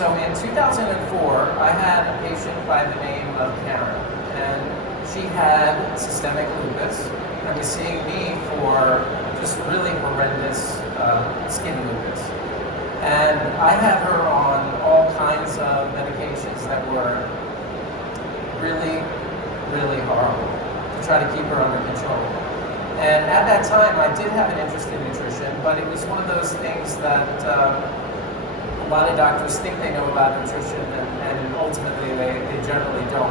So in 2004, I had a patient by the name of Karen, and she had systemic lupus and was seeing me for just really horrendous skin lupus. And I had her on all kinds of medications that were really, really horrible to try to keep her under control. And at that time, I did have an interest in nutrition, but it was one of those things that a lot of doctors think they know about nutrition, and ultimately they generally don't.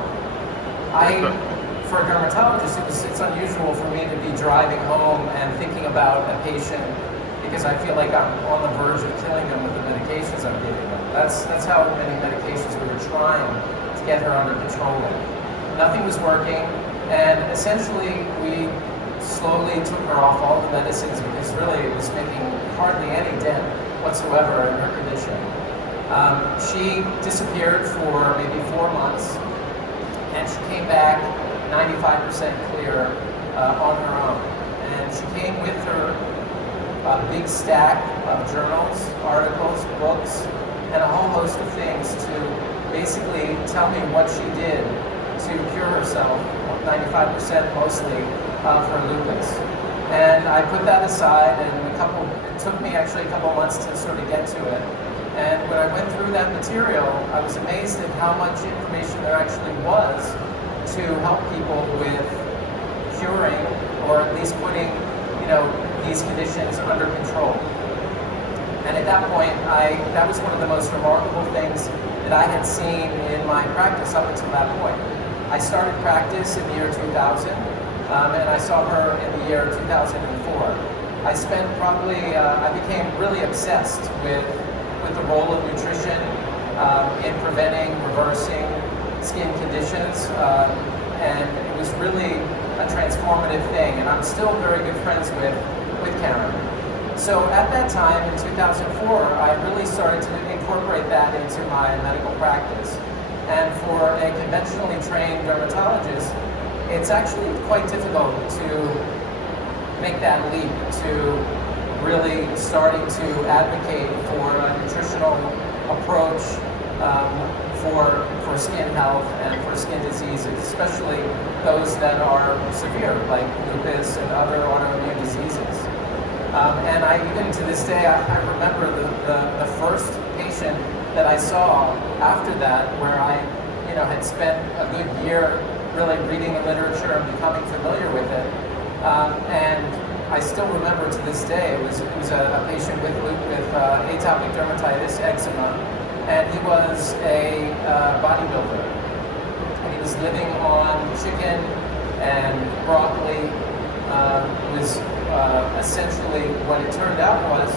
For a dermatologist, it's unusual for me to be driving home and thinking about a patient because I feel like I'm on the verge of killing them with the medications I'm giving them. That's how many medications we were trying to get her under control with. Nothing was working, and essentially we slowly took her off all the medicines because really it was making hardly any dent whatsoever in her condition. She disappeared for maybe 4 months, and she came back 95% clear on her own. And she came with her big stack of journals, articles, books, and a whole host of things to basically tell me what she did to cure herself, 95% mostly, of her lupus. And I put that aside, and it took me actually a couple months to sort of get to it. And when I went through that material, I was amazed at how much information there actually was to help people with curing, or at least putting, these conditions under control. And at that point, that was one of the most remarkable things that I had seen in my practice up until that point. I started practice in the year 2000, and I saw her in the year 2004. I spent I became really obsessed with the role of nutrition in preventing, reversing skin conditions, and it was really a transformative thing, and I'm still very good friends with Karen. So at that time, in 2004, I really started to incorporate that into my medical practice. And for a conventionally trained dermatologist, it's actually quite difficult to make that leap to really starting to advocate for a nutritional approach for skin health and for skin diseases, especially those that are severe, like lupus and other autoimmune diseases. And even to this day, I remember the first patient that I saw after that, where I had spent a good year really reading the literature and becoming familiar with it. And I still remember to this day, it was a patient with atopic dermatitis, eczema, and he was a bodybuilder. And he was living on chicken and broccoli. Was essentially what it turned out was,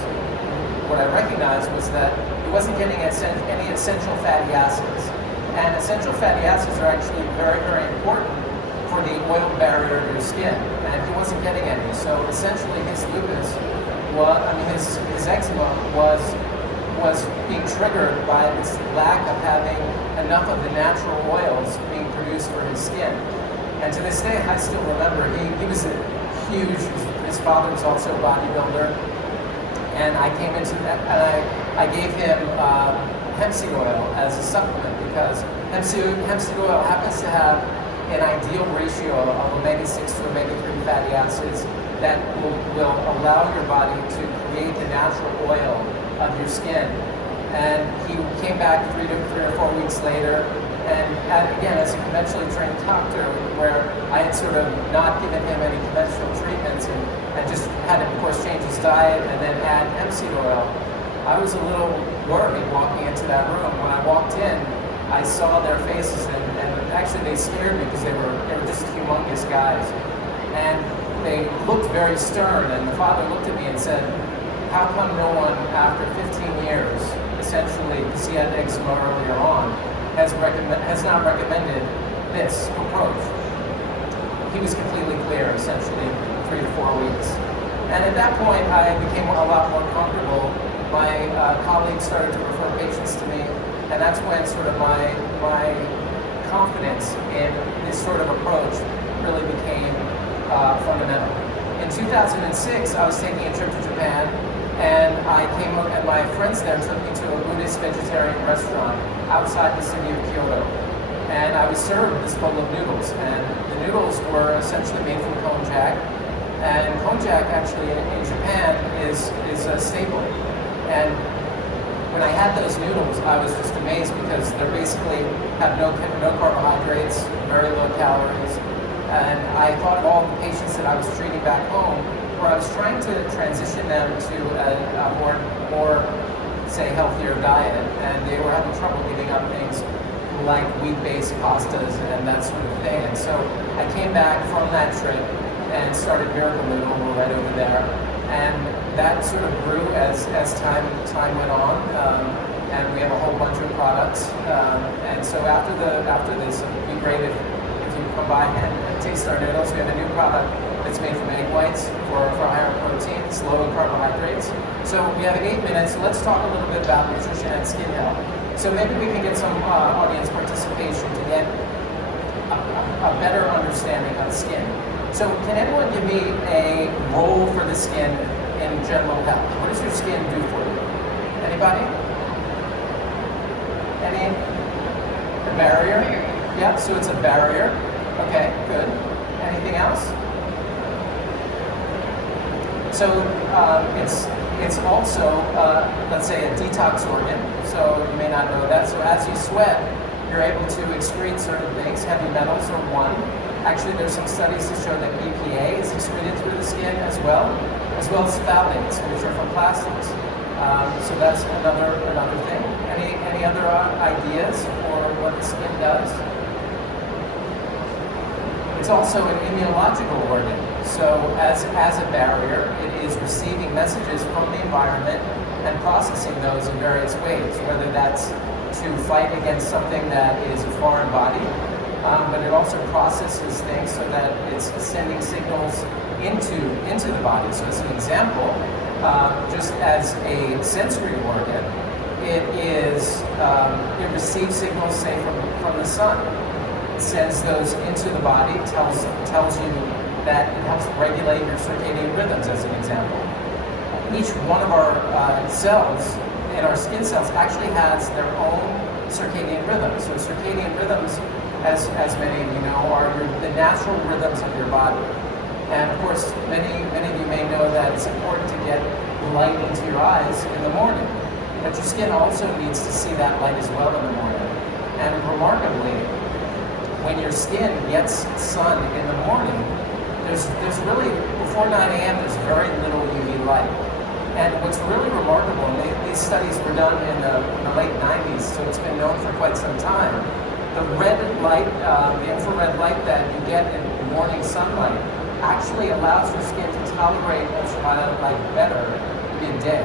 what I recognized was that he wasn't getting any essential fatty acids. And essential fatty acids are actually very, very important for the oil barrier to your skin, and he wasn't getting any. So essentially his lupus, his eczema was being triggered by this lack of having enough of the natural oils being produced for his skin. And to this day, I still remember, he was a huge, his father was also a bodybuilder, and I came into that, and I gave him hemp seed oil as a supplement, because hemp seed oil happens to have an ideal ratio of omega-6 to omega-3 fatty acids that will allow your body to create the natural oil of your skin. And he came back 3 or 4 weeks later, and again, as a conventionally trained doctor, where I had sort of not given him any conventional treatments and just had him, of course, change his diet and then add hemp seed oil, I was a little worried walking into that room. When I walked in, I saw their faces, and actually they scared me because they were just humongous guys. And they looked very stern, and the father looked at me and said, "How come no one, after 15 years, essentially, because he had eczema earlier on, has not recommended this approach?" He was completely clear, essentially, 3 to 4 weeks. And at that point, I became a lot more comfortable. My colleagues started to refer patients to me, and that's when sort of my confidence in this sort of approach really became fundamental. In 2006, I was taking a trip to Japan, And I came up, and my friends there took me to a Buddhist vegetarian restaurant outside the city of Kyoto. And I was served this bowl of noodles, and the noodles were essentially made from konjac. And konjac actually in Japan is a staple. And when I had those noodles, I was just amazed because they basically have no carbohydrates, very low calories. And I thought of all the patients that I was treating back home, where I was trying to transition them to a more, say, healthier diet, and they were having trouble giving up things like wheat-based pastas and that sort of thing. And so I came back from that trip and started Miracle Noodle. We're right over there. And that sort of grew as time went on, and we have a whole bunch of products. And so after this, it would be great if you come by and taste our noodles. We have a new product that's made from egg whites for higher protein. It's low in carbohydrates. So we have 8 minutes. So let's talk a little bit about nutrition and skin health. So maybe we can get some audience participation to get a better understanding of skin. So can anyone give me a role for the skin in general health? What does your skin do for you? Anybody? Any? A barrier? Yeah, so it's a barrier. Okay, good. Anything else? So it's also, let's say, a detox organ. So you may not know that. So as you sweat, you're able to excrete certain things. Heavy metals are one. Actually, there's some studies to show that BPA is excreted through the skin as well as phthalates, which are from plastics. So that's another thing. Any other ideas for what the skin does? It's also an immunological organ. So as a barrier, it is receiving messages from the environment and processing those in various ways, whether that's to fight against something that is a foreign body, but it also processes things so that it's sending signals into the body. So as an example, just as a sensory organ, it receives signals, say, from the sun. It sends those into the body, tells you that it helps regulate your circadian rhythms, as an example. Each one of our cells, in our skin cells, actually has their own circadian rhythms. So circadian rhythms, as many of you know, are the natural rhythms of your body. And of course, many of you may know that it's important to get light into your eyes in the morning. But your skin also needs to see that light as well in the morning. And remarkably, when your skin gets sun in the morning, there's really, before 9 a.m., there's very little UV light. And what's really remarkable, and these studies were done in the late 90s, so it's been known for quite some time, the red light, the infrared light that you get in morning sunlight actually allows your skin to tolerate ultraviolet light better midday.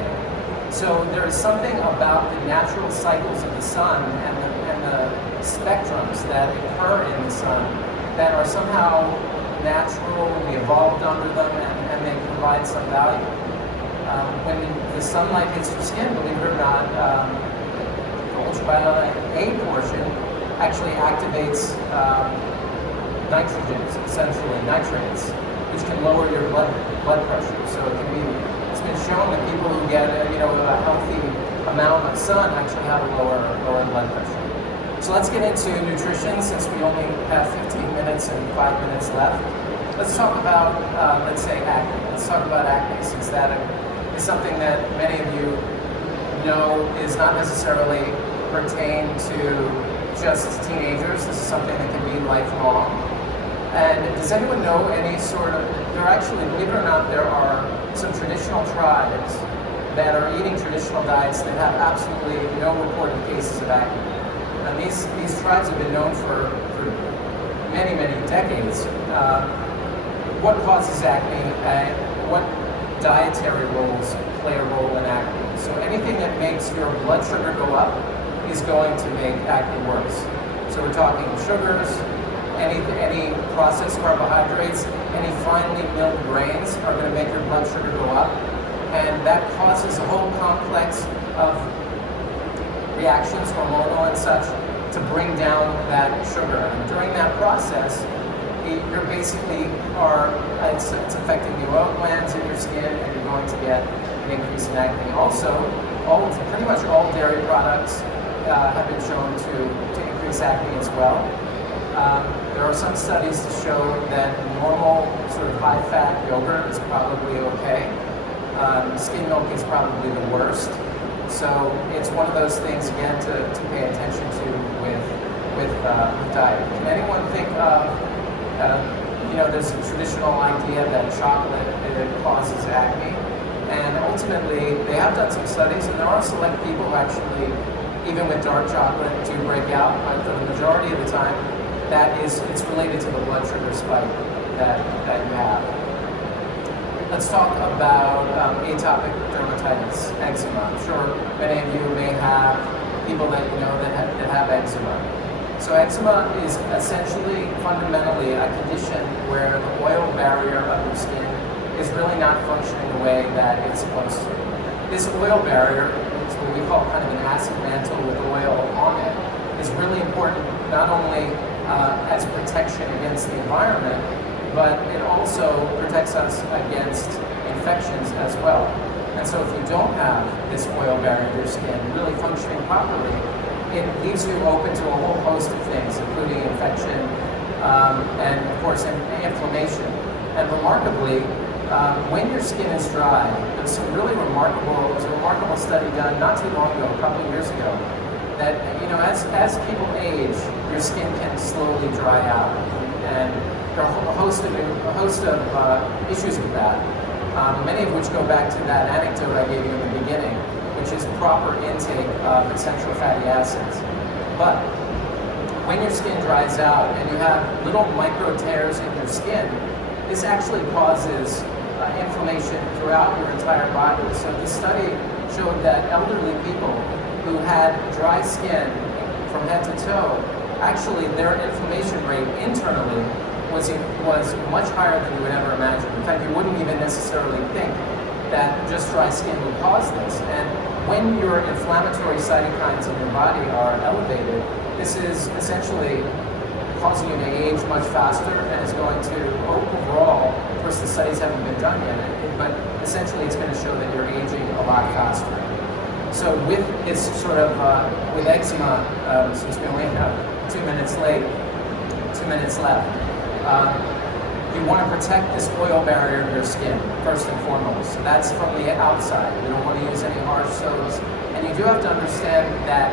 So there is something about the natural cycles of the sun and the spectrums that occur in the sun that are somehow natural. We evolved under them, and they provide some value. When the sunlight hits your skin, believe it or not, the ultraviolet A portion actually activates nitrogens, essentially nitrates, which can lower your blood pressure. So it's been shown that people who get a healthy amount of sun actually have a lower blood pressure. So let's get into nutrition, since we only have 15 minutes and 5 minutes left. Let's talk about, let's say, acne. Let's talk about acne, since that is something that many of you know is not necessarily pertain to just teenagers. This is something that can be lifelong. And does anyone know any sort of, believe it or not, there are some traditional tribes that are eating traditional diets that have absolutely no reported cases of acne. And these tribes have been known for many, many decades. What causes acne and what dietary roles play a role in acne? So anything that makes your blood sugar go up is going to make acne worse. So we're talking sugars, any processed carbohydrates, any finely milled grains are going to make your blood sugar go up. And that causes a whole complex of reactions, hormonal and such, to bring down that sugar. And during that process, you're basically it's affecting the oil glands in your skin, and you're going to get an increase in acne. Also, pretty much all dairy products have been shown to increase acne as well. There are some studies to show that normal sort of high-fat yogurt is probably okay. Skim milk is probably the worst. So it's one of those things, again, to pay attention to with diet. Can anyone think of, there's a traditional idea that chocolate causes acne, and ultimately they have done some studies, and there are select people who actually, even with dark chocolate, do break out, but for the majority of the time, it's related to the blood sugar spike that you have. Let's talk about atopic dermatitis, eczema. I'm sure many of you may have people that you know that have eczema. So eczema is essentially, fundamentally, a condition where the oil barrier of your skin is really not functioning the way that it's supposed to. This oil barrier, which is what we call kind of an acid mantle with oil on it, is really important not only as protection against the environment, but it also protects us against infections as well. And so if you don't have this oil barrier in your skin really functioning properly, it leaves you open to a whole host of things, including infection and, of course, inflammation. And remarkably, when your skin is dry, there's a remarkable study done not too long ago, a couple of years ago, that as people age, your skin can slowly dry out, and there are a host of issues with that. Many of which go back to that anecdote I gave you in the beginning, which is proper intake of essential fatty acids. But when your skin dries out and you have little micro tears in your skin, this actually causes inflammation throughout your entire body. So the study showed that elderly people who had dry skin from head to toe, actually their inflammation rate internally was much higher than you would ever imagine. In fact, you wouldn't even necessarily think that just dry skin would cause this. And when your inflammatory cytokines in your body are elevated, this is essentially causing you to age much faster and is going to, overall, of course the studies haven't been done yet, but essentially it's going to show that you're aging a lot faster. So with this sort of, with eczema, since we only have 2 minutes left, you want to protect this oil barrier of your skin, first and foremost. So that's from the outside. You don't want to use any harsh soaps. And you do have to understand that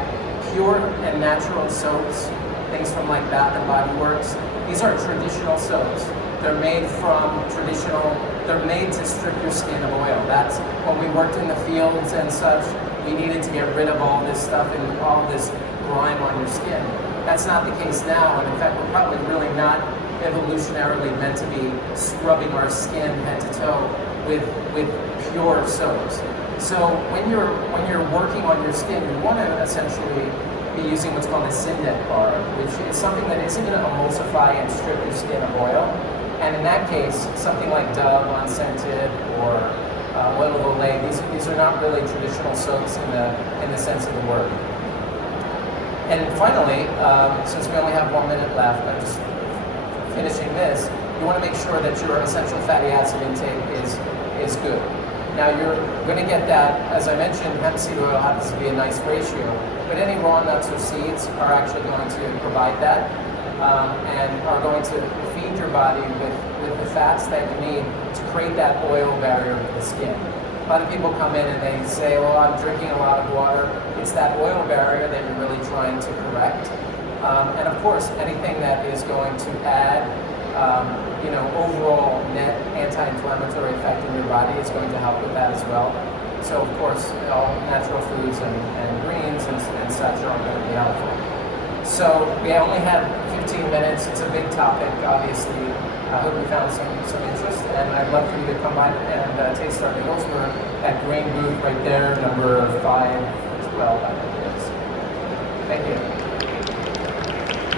pure and natural soaps, things from like Bath and Body Works, these are traditional soaps. They're made they're made to strip your skin of oil. That's when we worked in the fields and such, we needed to get rid of all this stuff and all this grime on your skin. That's not the case now, and in fact, we're probably really not evolutionarily meant to be scrubbing our skin head to toe with pure soaps. So when you're working on your skin, you want to essentially be using what's called a Syndex bar, which is something that isn't going to emulsify and strip your skin of oil. And in that case, something like Dove unscented or oil of Olay, these are not really traditional soaps in the sense of the word. And finally, since we only have 1 minute left, I'm just finishing this, you want to make sure that your essential fatty acid intake is good. Now you're going to get that, as I mentioned, hemp seed oil happens to be a nice ratio, but any raw nuts or seeds are actually going to provide that and are going to feed your body with the fats that you need to create that oil barrier for the skin. A lot of people come in and they say, well, I'm drinking a lot of water. It's that oil barrier that you're really trying to correct. And of course, anything that is going to add overall net anti-inflammatory effect in your body is going to help with that as well. So of course, all natural foods and greens and such are going to be helpful. So we only have 15 minutes. It's a big topic, obviously. I hope you found some interest, and I'd love for you to come by and taste our meals. We're at green booth right there, number 512, I think it is. Thank you.